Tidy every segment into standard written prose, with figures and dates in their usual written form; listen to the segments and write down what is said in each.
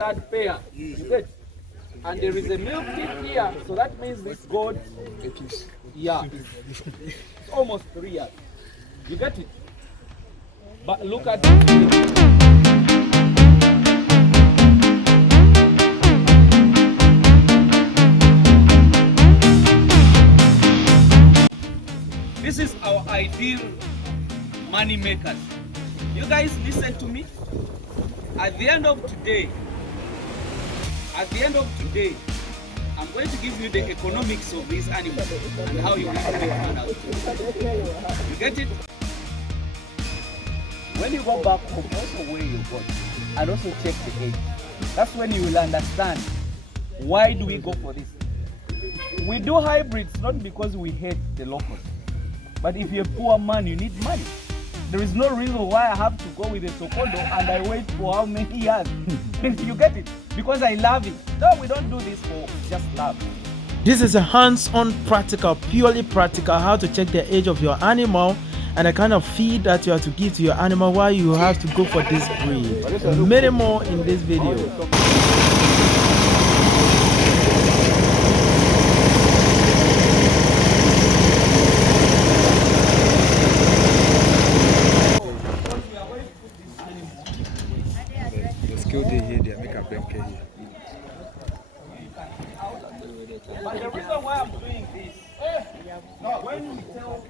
third pair. You get? And there is a milk teeth here, so that means this goat, yeah, it's almost 3 years. You get it? But look at it. This is our ideal money makers. You guys listen to me. At the end of today, I'm going to give you the economics of these animals and how you will make money out. You get it? When you go back home, also weigh your body and also check the age. That's when you will understand why do we go for this. We do hybrids not because we hate the locals, but if you're a poor man, you need money. There is no reason why I have to go with a Sokondo and I wait for how many years. You get it? Because I love it. No, we don't do this for just love. This is a hands-on practical, purely practical, how to check the age of your animal and the kind of feed that you have to give to your animal, why you have to go for this breed. Many more in this video. But the reason why I'm doing this, when we tell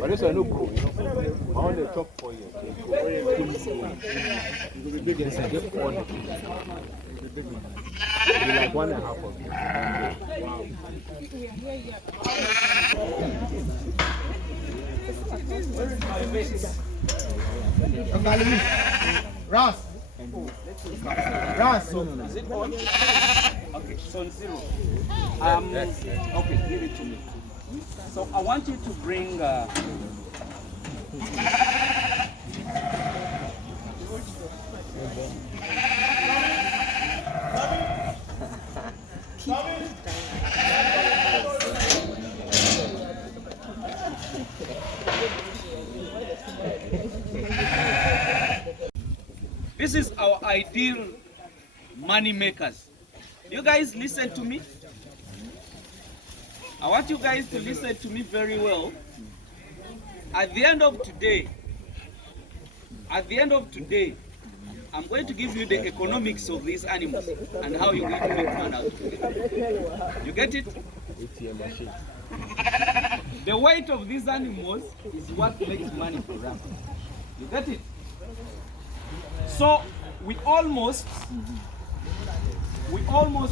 but this is no cool, you know. I want to talk for you. It's a good one. You like 1.5 of Ras. Ras. Is it on? Okay, so 0. Okay, give it to me. So I want you to bring this is our ideal money makers. You guys listen to me. I want you guys to listen to me very well. At the end of today, I'm going to give you the economics of these animals and how you're going to make money out of it. You get it? The weight of these animals is what makes money for us. You get it? So we almost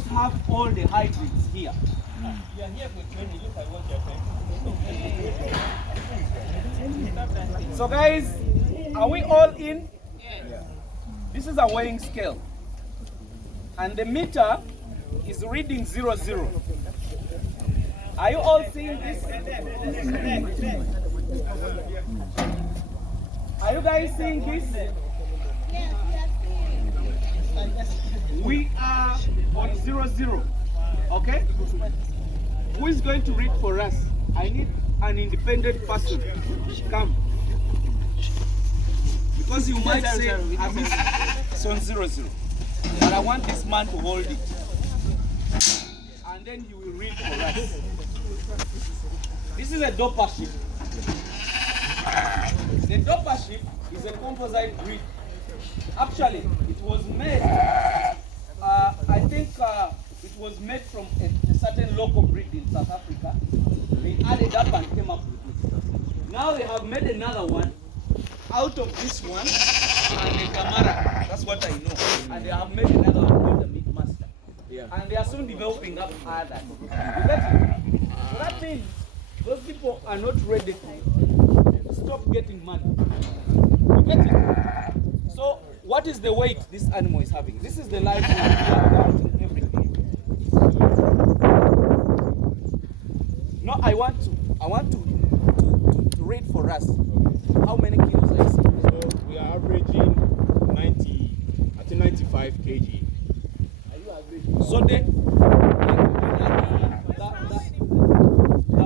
have all the hybrids here. So guys, are we all in? Yeah. This is a weighing scale. And the meter is reading 00. Are you all seeing this? Are you guys seeing this? We are on 00. Okay? Who is going to read for us? I need an independent person. Come. Because you might say, it's on 00. But I want this man to hold it. And then he will read for us. This is a doper sheep. The doper sheep is a composite breed. Actually, it was made, I think it was made from a certain local breed in South Africa. They added up and came up with it. Now they have made another one out of this one and a Camara. That's what I know. have made another one called the meat master. Yeah. And they are soon developing up others. You get it? So that means those people are not ready to stop getting money. You get it? So what is the weight this animal is having? This is the live weight. We are counting everything. No, I want to read for us. How many kilos are you seeing? So we are averaging 90, I think 95 kg. So the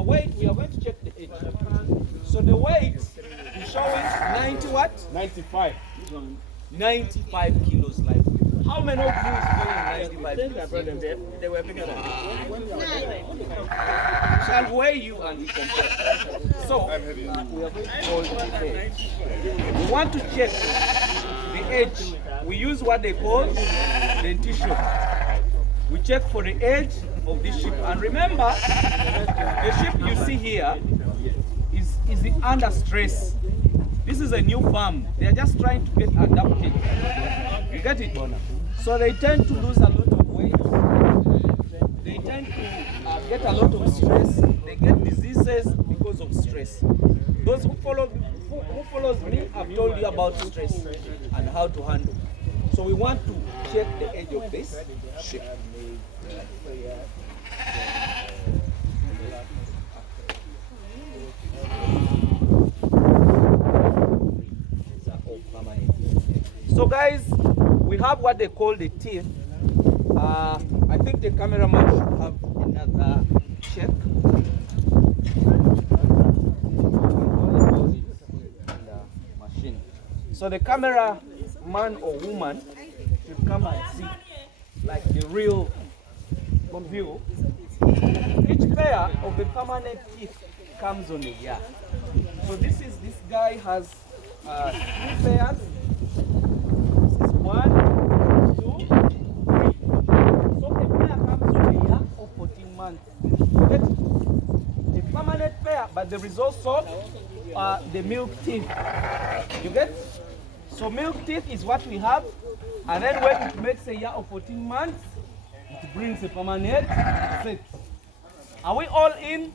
weight, we are going to check the age. So the weight is showing 90 what? 95. 95 kilos live weight. How many of you is weighing 95 kilos? They were bigger than Shall weigh you and we compare. So we are going to call the age. We want to check the age. We use what they call dentition. We check for the age of this sheep. And remember, the sheep you see here is under stress. This is a new farm. They are just trying to get adapted. You get it? So they tend to lose a lot of weight. They tend to get a lot of stress. They get diseases because of stress. Those who follows me, I've told you about stress and how to handle. So we want to check the age of this sheep. So guys, we have what they call the teeth. I think the cameraman should have another check. Machine. So the cameraman or woman should come and see like the real view. Each pair of the permanent teeth comes on a year. So this guy has 3 pairs. This is 1, 2, 3. So a pair comes on a year of 14 months. Get a permanent pair, but there is also the milk teeth. You get? So milk teeth is what we have, and then when it makes a year of 14 months, it brings a permanent set. Are we all in?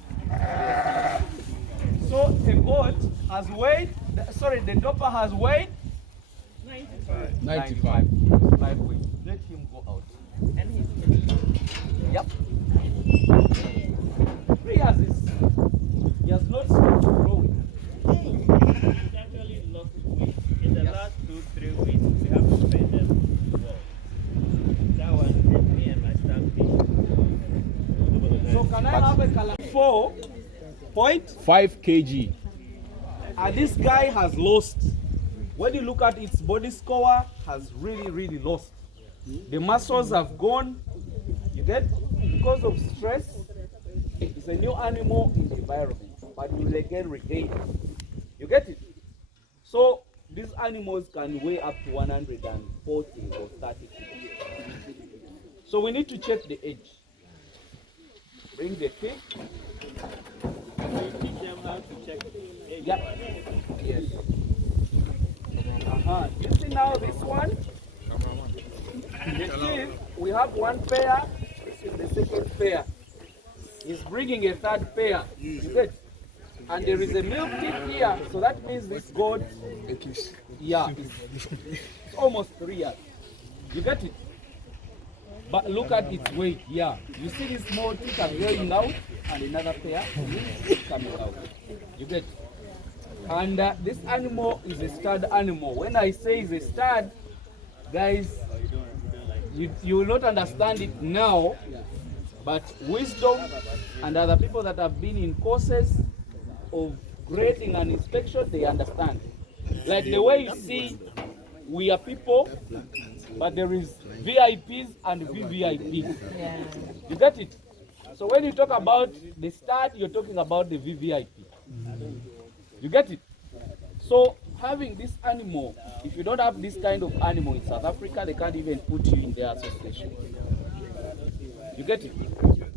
So the goat has weight, the dopper has weight 95 live weight. Let him go out. And he's yep. 3 years he has not stopped growing. He's actually lost weight. In the last 2-3 weeks, we have to pay them well. That one is me and my staff. So can I have a color? 4.5 kg. And this guy has lost. When you look at its body score, has really lost. The muscles have gone. You get? Because of stress, it's a new animal in the environment, but you will again regain it. You get it? So these animals can weigh up to 140 or 30 kilos. So we need to check the age. Bring the pig. You teach them how to check the age. Yeah. Yes. You see now this one? The teeth, we have 1 pair. This is the second pair. He's bringing a 3rd pair. You get? And there is a milk teeth here, so that means this goat, yeah, it's almost 3 years. You get it? But look at its weight, yeah. You see these small teeth are going out, and another pair is coming out. You get it? And this animal is a stud animal. When I say it's a stud, guys, you will not understand it now, but wisdom and other people that have been in courses of grading and inspection, they understand. Like the way you see, we are people, but there is VIPs and VVIPs. Yeah. You get it? So when you talk about the stud, you're talking about the VVIP. You get it? So having this animal, if you don't have this kind of animal in South Africa, they can't even put you in their association. You get it?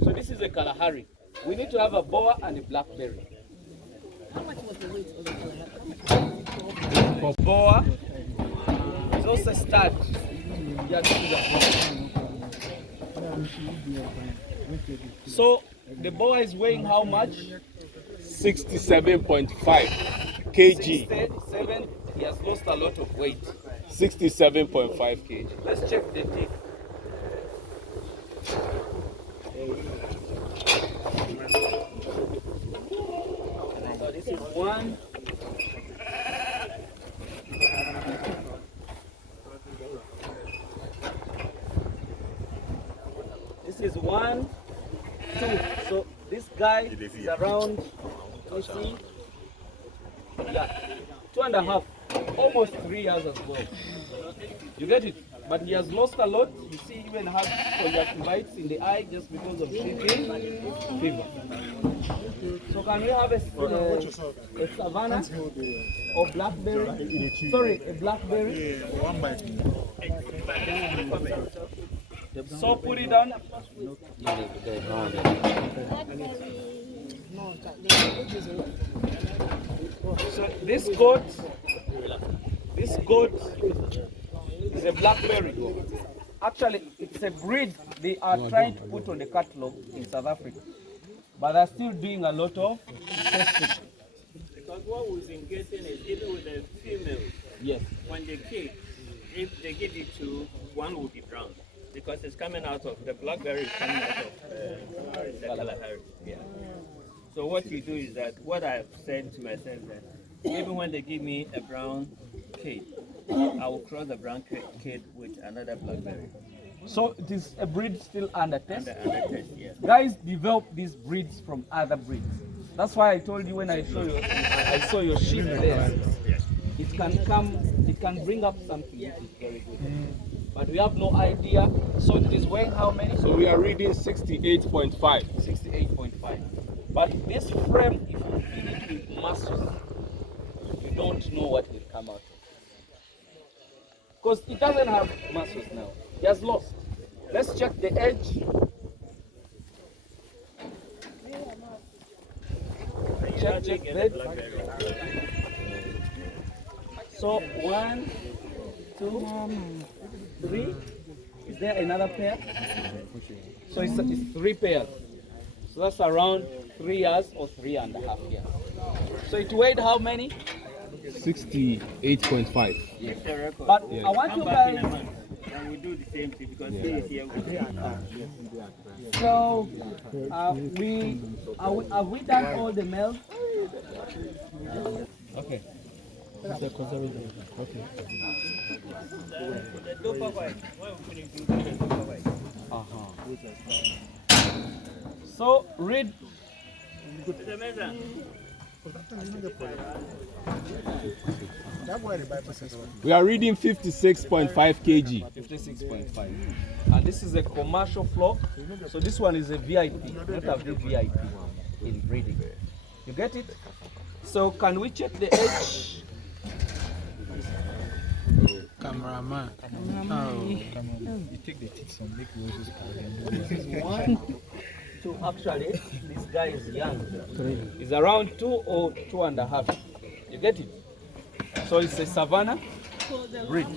So this is a Kalahari. We need to have a boa and a blackberry. How much was the weight of the Kalahari? Boa is also stud. Yeah, this is a So the boy is weighing how much? 67.5 kg. 67. He has lost a lot of weight. 67.5 kg. Let's check the teeth. So this is one. This is 1, 2. So this guy is around, let's see, yeah, 2.5, almost 3 years as well. You get it? But he has lost a lot. You see, he even has conjunctivitis in the eye just because of fever. So can we have a savannah or blackberry? Sorry, a blackberry. So put it on. So this goat is a blackberry goat. Actually, it's a breed they are trying to put on the catalog in South Africa, but they're still doing a lot of testing. Because what we've been getting is even with the females, Yes. when they kick, if they give it to one will be brown. Because it's coming out of the blackberry is coming out of the Kalahari. Yeah. So what you do is that what I've said to myself that even when they give me a brown kid, I will cross the brown kid with another blackberry. So it is a breed still under test. Under test, yeah. Guys develop these breeds from other breeds. That's why I told you when I saw your sheep there. It can bring up something which is very good. But we have no idea. So it is weighing how many? So we are reading 68.5. 68.5. But this frame, if you feed it with muscles, you don't know what will come out of it. Because it doesn't have muscles now. He has lost. Let's check the edge. Check that. So 1, 2, 3. Is there another pair? So it's 3 pairs. So that's around 3 years or 3.5 years. So it weighed how many? 68.5. Keep the record. But I want you Come back in a guys. month and we do the same thing because he is here with me. So have we done all the males? Okay. The dopa white. When we finish doing the dopa white. So read. Mr. Meza, We are reading 56.5 kg. 56.5. And this is a commercial flock. So this one is a VIP, not a VVIP in breeding. You get it? So can we check the age? Cameraman. You take the tits and make roses for them. This is 1, 2. Actually, this guy is young. He's around 2 or 2.5. You get it? So it's a savannah breed.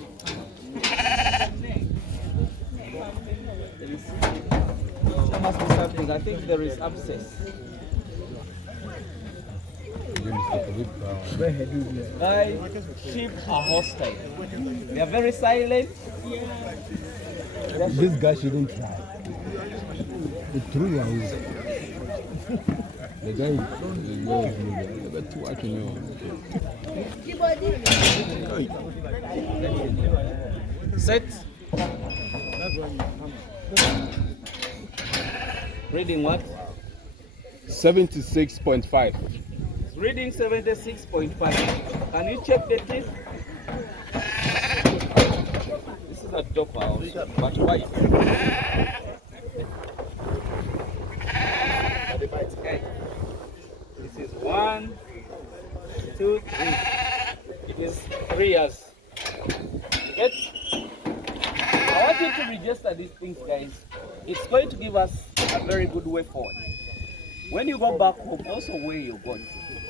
There must be something. I think there is abscess. Guys, sheep are hostile. They are very silent. This guy shouldn't try. The true one is the guy is but too I can know. Set. Reading what? 76.5. Reading 76.5. Can you check the teeth? This is a dopa also, but white. Okay. This is 1, 2, 3. It is 3 years. Get? I want you to register these things, guys. It's going to give us a very good way forward. When you go back home, also weigh your goat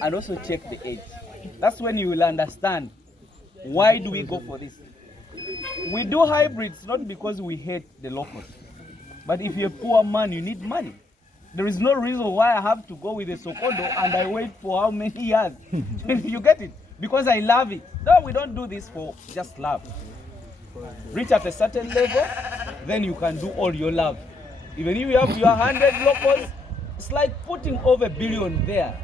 and also check the age. That's when you will understand why do we go for this. We do hybrids not because we hate the locals, but if you're a poor man, you need money. There is no reason why I have to go with a Sokodo and I wait for how many years? You get it? Because I love it. No, we don't do this for just love. Reach at a certain level, then you can do all your love. Even if you have your 100 locals, it's like putting over a billion there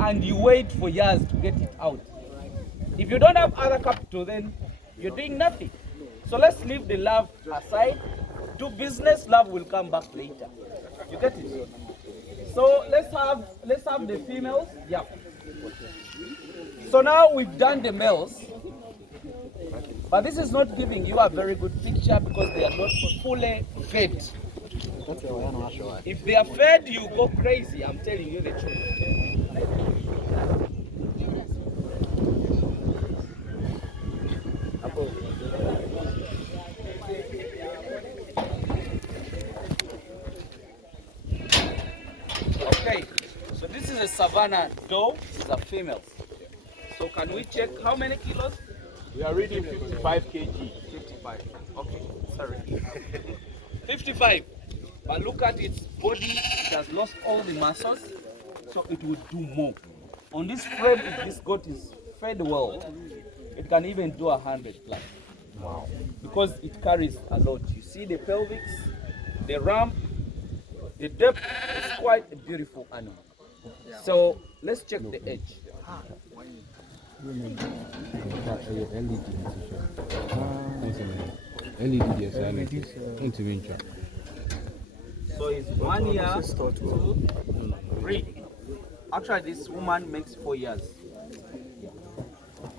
and you wait for years to get it out. If you don't have other capital, then you're doing nothing. So let's leave the love aside. Do business, love will come back later. You get it? So let's have the females. Yeah. So now we've done the males, but this is not giving you a very good picture because they are not fully fed. If they are fed, you go crazy. I'm telling you the truth. Okay, so this is a Savannah doe. These are females. So can we check how many kilos? We are reading 55 kg. 55. Okay, sorry. 55. But look at its body. It has lost all the muscles, so it will do more. On this frame, if this goat is fed well, it can even do 100 plus. Wow. Because it carries a lot. You see the pelvics, the rump, the depth is quite a beautiful animal. So let's check the edge. So it's 1 year, 2, 3. Actually, this woman makes 4 years.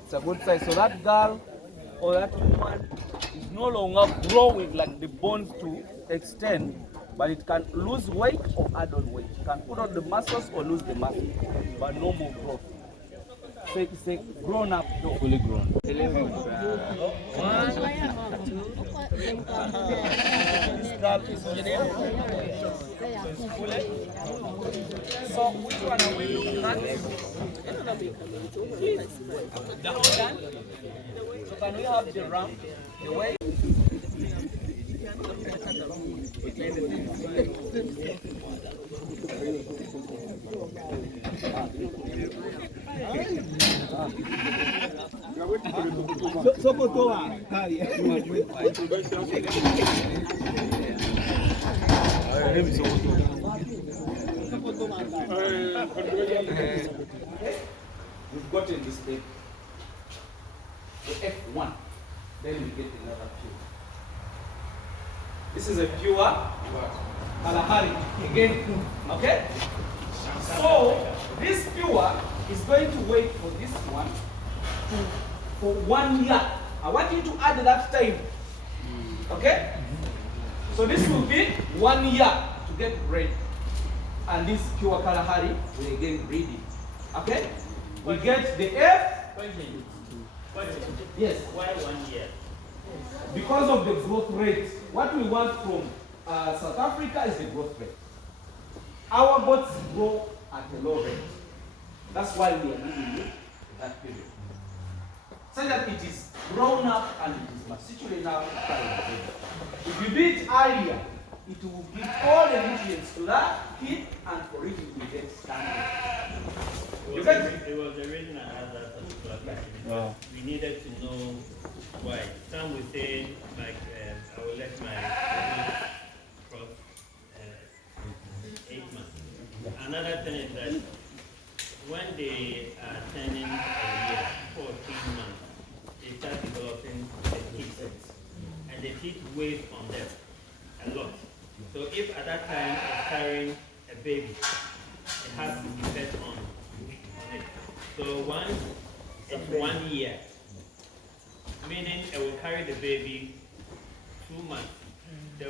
It's a good size. So that girl or that woman is no longer growing like the bones to extend, but it can lose weight or add on weight. It can put on the muscles or lose the muscles, but no more growth. So it's a grown up dog. Fully grown. So which one are we looking at? The organ. So can we have the rump, the weight? We've gotten this bit, the F1, then we get another pure. This is a pure Kalahari again, okay? So this pure is going to wait for this one for 1 year. I want you to add that time, okay? So this will be 1 year to get ready. And this pure Kalahari will again breed it, okay? We get the F. Yes. Why 1 year? Because of the growth rate. What we want from South Africa is the growth rate. Our goats grow at a low rate. That's why we are giving you that period. So that it is grown up and it is mature enough to carry the baby. If you do it earlier, it will give all the nutrients to that kid and for it will get standard. It was the reason I had that particular question. We needed to know why. Some would say, like, I will let my baby cross 8 months. Another thing is that when they are turning a year, 14 months, they start developing the teeth. And the teeth weigh on them a lot. So if at that time it's carrying a baby, it has to be fed on it. So once it's 1 year, meaning it will carry the baby 2 months. The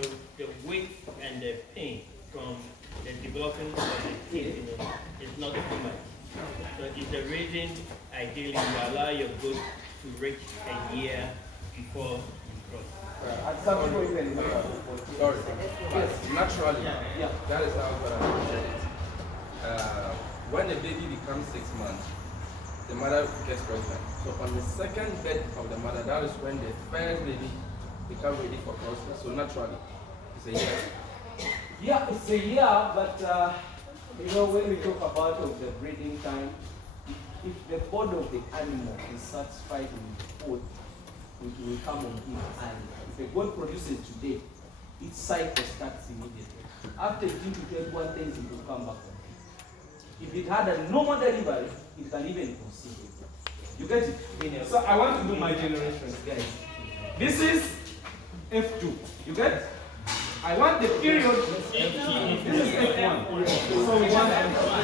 weight and the pain from the developing of the teeth is not too much. So it's the reason ideally you allow your goat to reach a year before you cross. At some point when Sorry. Yes. Naturally, that is how when the baby becomes 6 months, the mother gets pregnant. So on the second birth of the mother, that is when the first baby the cow ready for crossing? So naturally, it's a year. Yeah, it's a year, but you know, when we talk about of the breeding time, if the body of the animal is satisfied with food, it will come on it. And if the God produces today, its cycle starts immediately. After 18 to 21 days, it will come back. If it had a normal delivery, it can even conceive. You get it? So I want to do my generations, guys. This is F2. You get? I want the period. This is F1. So we want F1.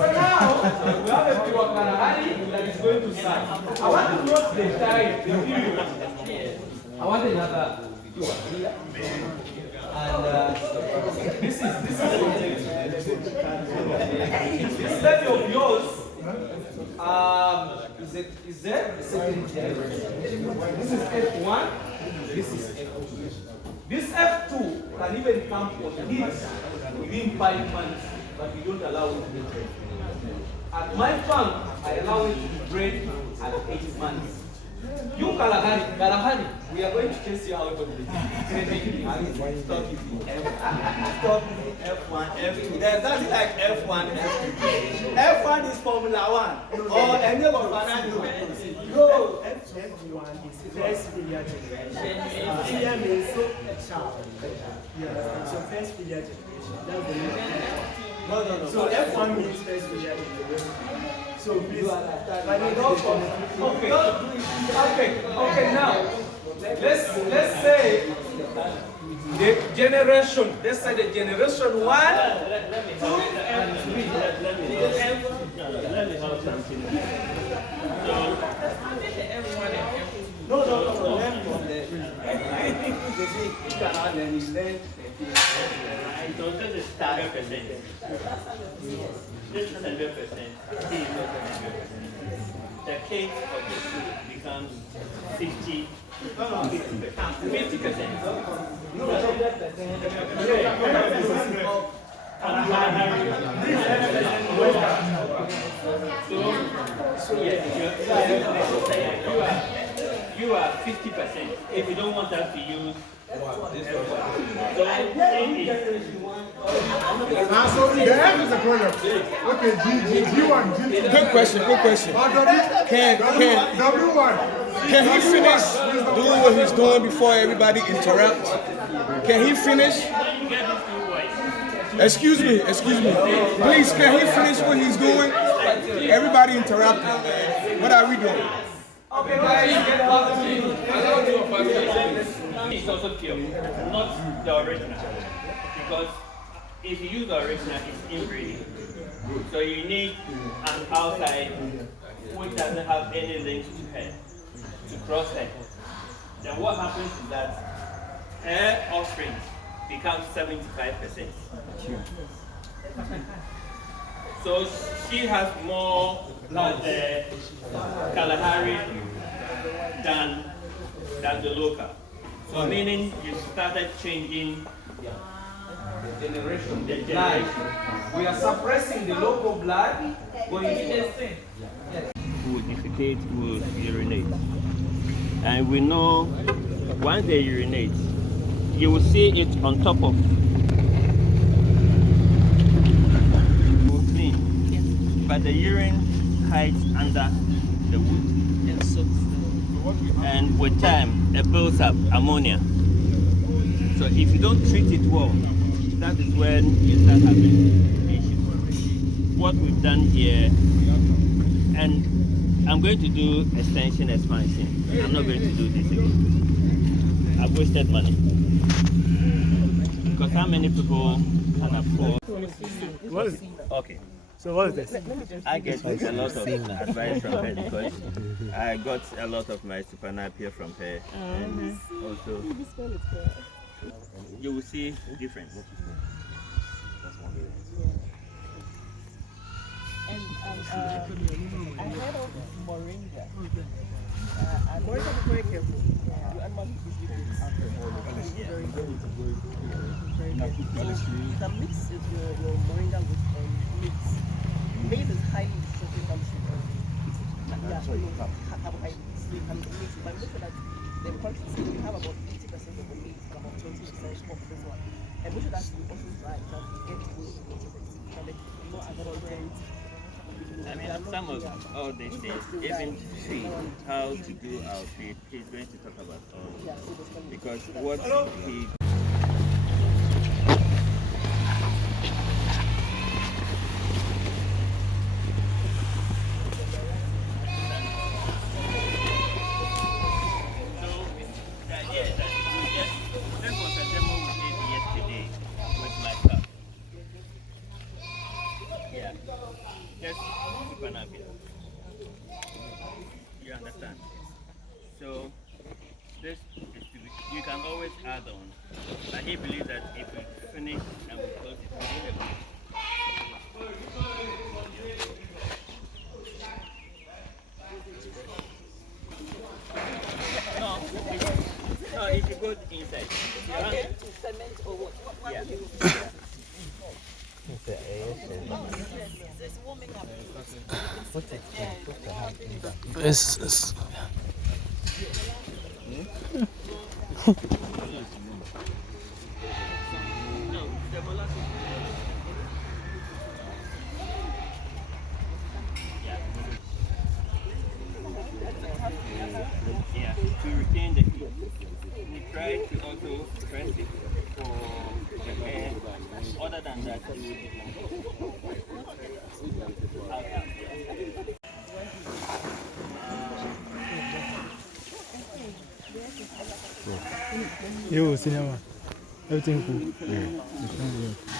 So now we have a pure Kalahari that is going to start. I want to note the time, the period. I want another pure here. And this is this baby of yours. Is there a second generation? This is F1. This is F2. This F2 can even come on heat within 5 months, but we don't allow it to be bred. At my farm, I allow it to be bred at 8 months. You Kalahari, we are going to chase you out of the stop F1, F2. There's nothing like F1, F2. F1 is Formula 1 or any of Fernando. No, F1 is first filial generation. Filial means a child. Yeah. So first filial generation. That's the name. no. So F1 means first filial generation. So please, Okay. Now let's say the generation. Let's say the generation 1, 2, and 3. Let me have something. No. Learn from the. So this is 100%. This is 100%. The cake of the food becomes 50%. You are 50%. If you don't want us to use So the F is a product. Okay, G1, G2. Good question. W1. Can he finish doing what he's doing before everybody interrupts? Can he finish? Excuse me. Please, can he finish what he's doing? Everybody interrupting, man. What are we doing? Okay, guys, get back to you. It's also pure, not the original. Because if you use the original, it's inbreeding. So you need an outside which doesn't have any links to her, to cross her. Then what happens is that her offspring becomes 75%. So she has more of the Kalahari than the local. So meaning you started changing the generation. We are suppressing the local blood going to will defecate, will urinate. And we know once they urinate, you will see it on top of will clean. But the urine hides under the wood. And with time, it builds up ammonia. So if you don't treat it well, that is when you start having issues. What we've done here, and I'm going to do extension expansion. I'm not going to do this again. I've wasted money. Because how many people can afford? what is Okay. So what is this? I get a lot of advice from her because I got a lot of my supernapia from her, and also you will see difference. And I heard of moringa. Moringa is very careful. Your animal is very good. You can mix your moringa with maize. Maize is highly sodium sugar. Yeah, so you carbohydrates, so you can mix it. But I'm looking at the quantity, we have about 80% of the meat and about 20% of this one. And make sure that you also try that you get away with it. Not avoid I mean, some of all these things, even feed, how to do our feed, he's going to talk about all of it. Because what he this was a demo we did yesterday with my car. Yeah. Just keep an eye. You understand? So this is to be, you can always add on. But he believes that if we finish and we close it within a week. No, if you go inside. Okay, to cement or what? Yeah. It's warming up. It's No, the molasses. Yeah, to retain the heat. We try to also press it for the air. Other than that, you Yo, cinema. Everything cool.